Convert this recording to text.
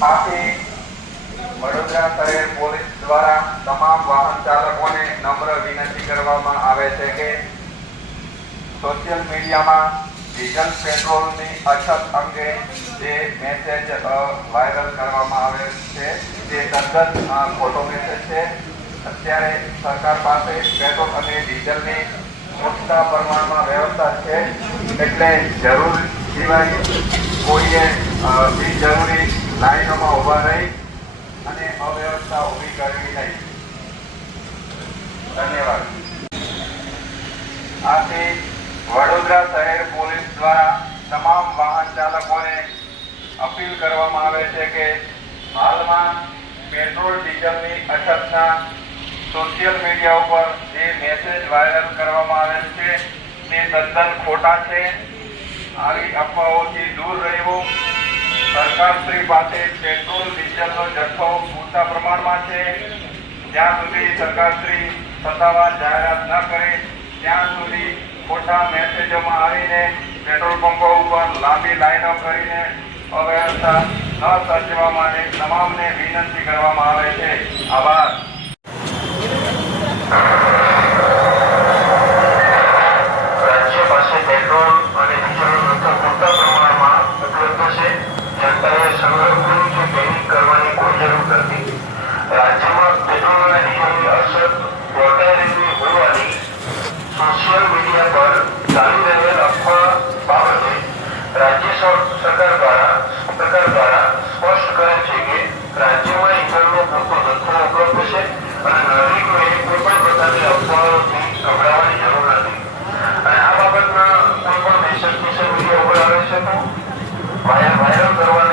આથી વડોદરા શહેર પોલીસ દ્વારા તમામ વાહન ચાલકોને નમ્ર વિનંતી કરવામાં આવે છે કે સોશિયલ મીડિયામાં ડીઝલ પેટ્રોલની અછત અંગે જે મેસેજ વાયરલ કરવામાં આવે છે તે તદ્દન ખોટો મેસેજ છે. અત્યારે સરકાર પાસે પેટ્રોલ અને ડીઝલની મોટા પ્રમાણમાં વ્યવસ્થા છે, એટલે જરૂર સિવાય કોઈએ બિનજરૂરી લાઈનોમાં ઊભા રહી અને અવ્યવસ્થા ઊભી કરવી નહીં. ધન્યવાદ. આથી વડોદરા શહેર પોલીસ દ્વારા તમામ વાહન ચાલકોને અપીલ કરવામાં આવે છે કે હાલમાં પેટ્રોલ ડીઝલની અછતના સોશિયલ મીડિયા ઉપર જે મેસેજ વાયરલ કરવામાં આવેલ છે તે તદ્દન ખોટા છે. આવી અફવાઓથી દૂર રહેવું. સરકારશ્રી પાસે પેટ્રોલ ડીઝલનો જથ્થો પૂરતા પ્રમાણમાં છે. જ્યાં સુધી સરકારશ્રી સત્તાવાર જાહેરાત ન કરે ત્યાં સુધી ખોટા મેસેજોમાં આવીને પેટ્રોલ પંપો ઉપર લાંબી લાઈનો કરીને અવ્યવસ્થા ન સર્જવા માટે તમામને વિનંતી કરવામાં આવે છે. આભાર. રાજ્ય પાસે પેટ્રોલ અને ડીઝલનો જથ્થો પૂરતા પ્રમાણમાં ઉપલબ્ધ છે. જનતાએ સંગ્રહ કર્યો છે તેની કરવાની કોઈ જરૂર નથી. રાજ્યમાં પેટ્રોલ અને ડીઝલની અછત વર્તાઈ રહેલી હોવાની સોશિયલ મીડિયા પર ચાલી રહેલ અફવા બાબતે રાજ્ય સરકાર દ્વારા સ્પષ્ટ કરે છે કે રાજ્યમાં ઈંધણનો પૂરતો જથ્થો ઉપલબ્ધ છે અને નાગરિકોએ કોઈ પણ પ્રકારની અફવાઓથી ગભરાવાની જરૂર નથી. અને આ બાબતના કોઈ પણ મેસેજ સોશિયલ મીડિયા ઉપર આવે છે તો વાયરલ કરવાના